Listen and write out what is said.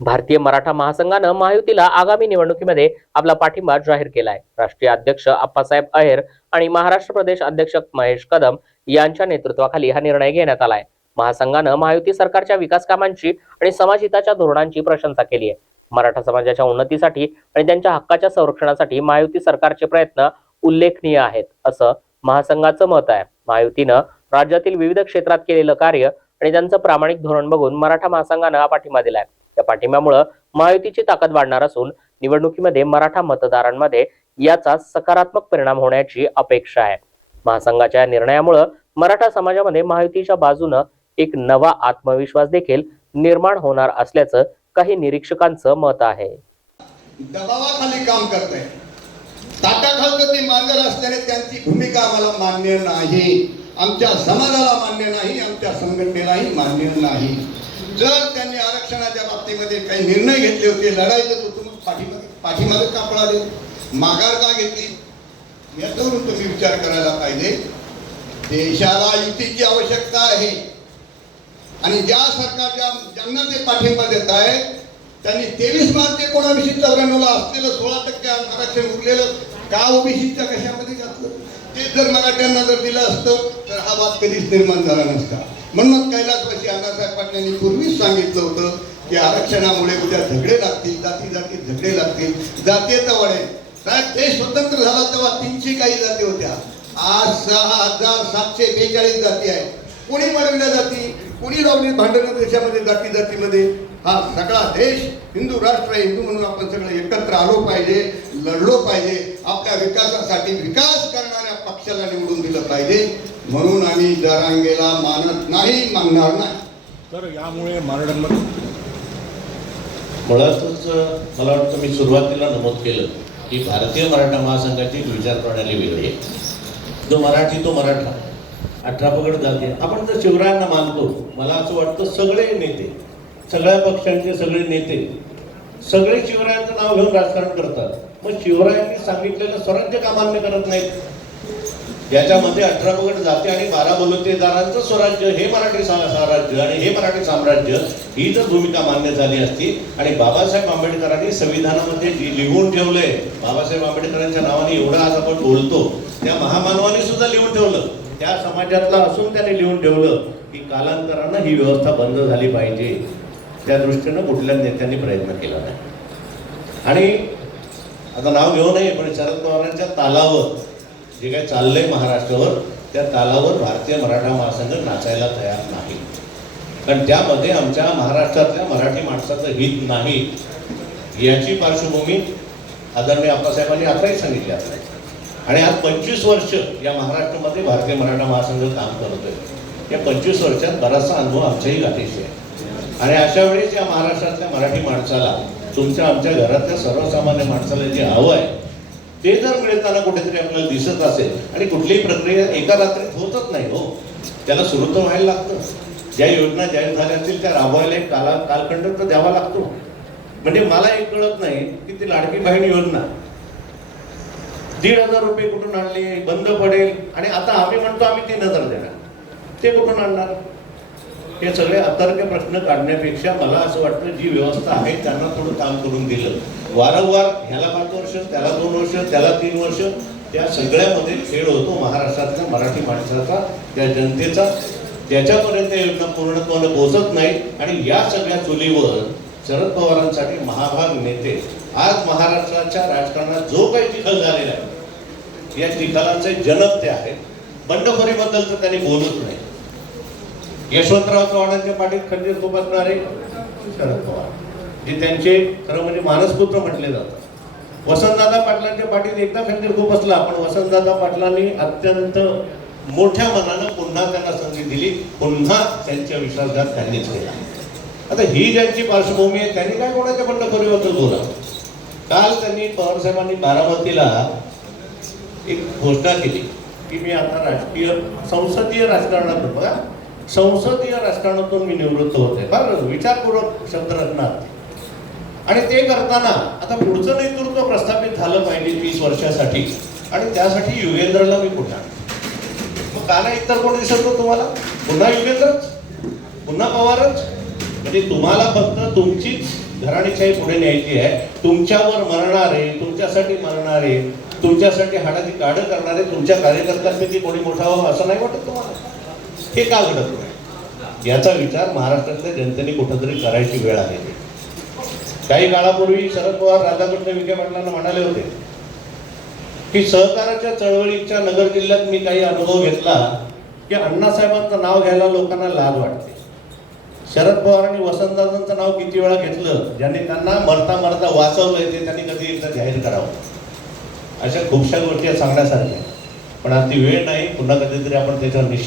भारतीय मराठा महासंघानं महायुतीला आगामी निवडणुकीमध्ये आपला पाठिंबा जाहीर केलाय. राष्ट्रीय अध्यक्ष आप्पासाहेब अहेर आणि महाराष्ट्र प्रदेश अध्यक्ष महेश कदम यांच्या नेतृत्वाखाली हा निर्णय घेण्यात आलाय. महासंघानं महायुती सरकारच्या विकास कामांची आणि समाजहिताच्या धोरणांची प्रशंसा केली आहे मराठा समाजाच्या उन्नतीसाठी आणि त्यांच्या हक्काच्या संरक्षणासाठी महायुती सरकारचे प्रयत्न उल्लेखनीय आहेत असं महासंघाचं मत आहे. महायुतीनं राज्यातील विविध क्षेत्रात केलेलं कार्य आणि त्यांचं प्रामाणिक धोरण बघून मराठा महासंघानं हा पाठिंबा दिलाय. या पाठिंब्यामुळं महायुतीची ताकद वाढणार असून निवडणुकीमध्ये मराठा मतदारांमध्ये याचा सकारात्मक परिणाम होण्याची अपेक्षा आहे. महासंघाच्या या निर्णयामुळं मराठा समाजामध्ये महायुतीच्या बाजूनं एक नवा आत्मविश्वास देखील निर्माण होणार असल्याचं काही निरीक्षकांचं मत आहे. दबावाखाली काम करत आहे. ताटाखालचं ते मांजर असल्याने त्यांची भूमिका आम्हाला मान्य नाही. आमच्या समाजाला मान्य नाही आमच्या संघटनेलाही मान्य नाही. जर त्यांनी आरक्षणाच्या बाबतीमध्ये काही निर्णय घेतले होते लढायचं होतं मग पाठीमागे पाठीमागे का पळाले? माघार का घेतली? याच्यावरून तुम्ही विचार करायला पाहिजे. देशाला युतीची आवश्यकता आहे. आणि ज्या सरकारच्या ज्यांना ते पाठिंबा देत आहे त्यांनी तेवीस मार्च एकोणावीसशे चौऱ्याण्णवला असलेलं सोळा टक्के आरक्षण उरलेलं का ओबीसीच्या कशामध्ये घातलं? ते जर मराठ्यांना जर दिलं असतं तर हा वाद कधीच निर्माण झाला नसता. म्हणून कैलासवासी अण्णासाहेब पाटलांनी पूर्वीच सांगितलं होतं की आरक्षणामुळे उद्या झगडे लागतील जाती जाती झगडे लागतील जातीयता वाढेल. साहेब देश स्वतंत्र झाला तेव्हा तीनशे काही जाती होत्या. आज सहा हजार सातशे बेचाळीस जाती आहेत. कोणी मरविल्या जाती? कोणी लावली भांडण देशामध्ये जाती जातीमध्ये? हा सगळा देश हिंदू राष्ट्र आहे हिंदू म्हणून आपण सगळं एकत्र आलो पाहिजे लढलो पाहिजे. आपल्या विकासासाठी विकास करणार पक्षाला निवडून दिलं पाहिजे. म्हणून आम्ही जरांगेला मानत नाही मानणार नाही. तर यामुळे मराठ्यांमध्ये मुळातच मला वाटतं मी सुरुवातीला नमूद केलं की भारतीय मराठा महासंघाची विचार प्रणाली वेगळी आहे. जो मराठी तो मराठा. अठरा पगड जाते आपण जर शिवरायांना मानतो मला असं वाटतं सगळे नेते सगळ्या पक्षांचे सगळे नेते सगळे शिवरायांचं नाव घेऊन राजकारण करतात. मग शिवरायांनी सांगितलेलं स्वराज्य का मान्य करत नाहीत. याच्यामध्ये अठरा पगड जाते आणि बारा बलुतेदारांचं स्वराज्य. हे मराठी स्वराज्य आणि हे मराठी साम्राज्य ही जर भूमिका मान्य झाली असती. आणि बाबासाहेब आंबेडकरांनी संविधानामध्ये जी लिहून ठेवलंय बाबासाहेब आंबेडकरांच्या नावाने एवढा आज आपण बोलतो त्या महामानवाने सुद्धा लिहून ठेवलं. त्या समाजातला असून त्याने लिहून ठेवलं की कालांतरानं ही व्यवस्था बंद झाली पाहिजे. त्या दृष्टीनं कुठल्या नेत्यांनी प्रयत्न केला नाही. आणि आता नाव घेऊ नये पण शरद पवारांच्या तालावर जे काही चाललंय महाराष्ट्रावर त्या तालावर भारतीय मराठा महासंघ नाचायला तयार नाही. कारण त्यामध्ये आमच्या महाराष्ट्रातल्या मराठी माणसाचं हित नाही याची पार्श्वभूमी आदरणीय आप्पासाहेबांनी आताही सांगितली आहे. आणि आज पंचवीस वर्ष या महाराष्ट्रामध्ये भारतीय मराठा महासंघ काम करतोय. या पंचवीस वर्षात बराचसा अनुभव आमच्याही गाठीशी आहे. आणि अशा वेळेस या महाराष्ट्रातल्या मराठी माणसाला तुमच्या आमच्या घरातल्या सर्वसामान्य माणसाला जे हवं आहे ते जर मिळताना कुठेतरी आपल्याला दिसत असेल आणि कुठलीही प्रक्रिया एका रात्रीत होतच नाही हो. त्याला सुरू तर व्हायला लागतं. ज्या योजना जाहीर झाल्या असतील त्या राबवायला एक काला कालखंड तर द्यावा लागतो. म्हणजे मला एक कळत नाही की ती लाडकी बहीण योजना दीड हजार रुपये कुठून आणले बंद पडेल आणि आता आम्ही म्हणतो आम्ही तीन हजार देणार. ते कुठून आणणार? हे सगळे अतर्क प्रश्न काढण्यापेक्षा मला असं वाटतं जी व्यवस्था आहे त्यांना थोडं काम करून दिलं. वारंवार ह्याला पाच वर्ष त्याला दोन वर्ष त्याला तीन वर्ष त्या सगळ्यामध्ये खेळ होतो महाराष्ट्रातल्या मराठी माणसाचा त्या जनतेचा. त्याच्यापर्यंत योजना पूर्णत्वाने पोहोचत नाही. आणि या सगळ्या चुलीवर शरद पवारांसाठी महाभाग नेते आज महाराष्ट्राच्या राजकारणात जो काही चिखल झालेला आहे या चिखलाचे जनक ते आहेत. बंडखोरीबद्दल तर त्यांनी बोलत नाही. यशवंतराव चव्हाणांच्या पाठीत खंजीर खुपसणारे शरद पवार जे त्यांचे खरं म्हणजे मानसपुत्र म्हटले जातात. वसंतदादा पाटलांच्या पाठीत एकदा खंजीर खुपसला पण वसंतदादा पाटलांनी अत्यंत मोठ्या मनानं पुन्हा त्यांना संधी दिली पुन्हा त्यांच्या विश्वासघात त्यांनीच केला. आता ही ज्यांची पार्श्वभूमी आहे त्यांनी काय कोणाच्या बंडखोरीबद्दल बोला काल त्यांनी पवारसाहेबांनी बारामतीला एक घोषणा केली की मी आता राजकीय संसदीय राजकारणात बघा संसदीय राजकारणातून मी निवृत्त होते. फार विचारपूर्वक शब्दरत्ना आणि ते करताना आता पुढचं नेतृत्व प्रस्थापित झालं पाहिजे वीस वर्षासाठी. आणि त्यासाठी युगेंद्रला मी पुन्हा. मग काला इतर कोण दिसत होतं तुम्हाला? पुन्हा युगेंद्रच? पुन्हा पवारच? म्हणजे तुम्हाला फक्त तुमचीच घराणीशाही पुढे न्यायची आहे. तुमच्यावर मरणारे तुमच्यासाठी मरणारे तुमच्यासाठी हाडाची काढ करणारे तुमच्या कार्यकर्त्यांपैकी कोणी मोठा व्हावं असं नाही वाटत तुम्हाला? हे का घडत नाही? याचा विचार महाराष्ट्रातल्या जनतेने कुठंतरी करायची वेळ आहे. काही काळापूर्वी शरद पवार राधाकृष्ण विखे पाटलांना म्हणाले होते की सहकाराच्या चळवळीच्या नगर जिल्ह्यात मी काही अनुभव घेतला की अण्णासाहेबांचं नाव घ्यायला लोकांना लाज वाटते. शरद पवारांनी वसंतदादांचं नाव किती वेळा घेतलं ज्यांनी त्यांना मरता मरता वाचवलंय ते त्यांनी कधी एकदा जाहीर करावं? अशा खूपशा गोष्टी सांगण्यासारख्या पण आता ती वेळ नाही पुन्हा कधीतरी आपण त्याच्यावर निश्चित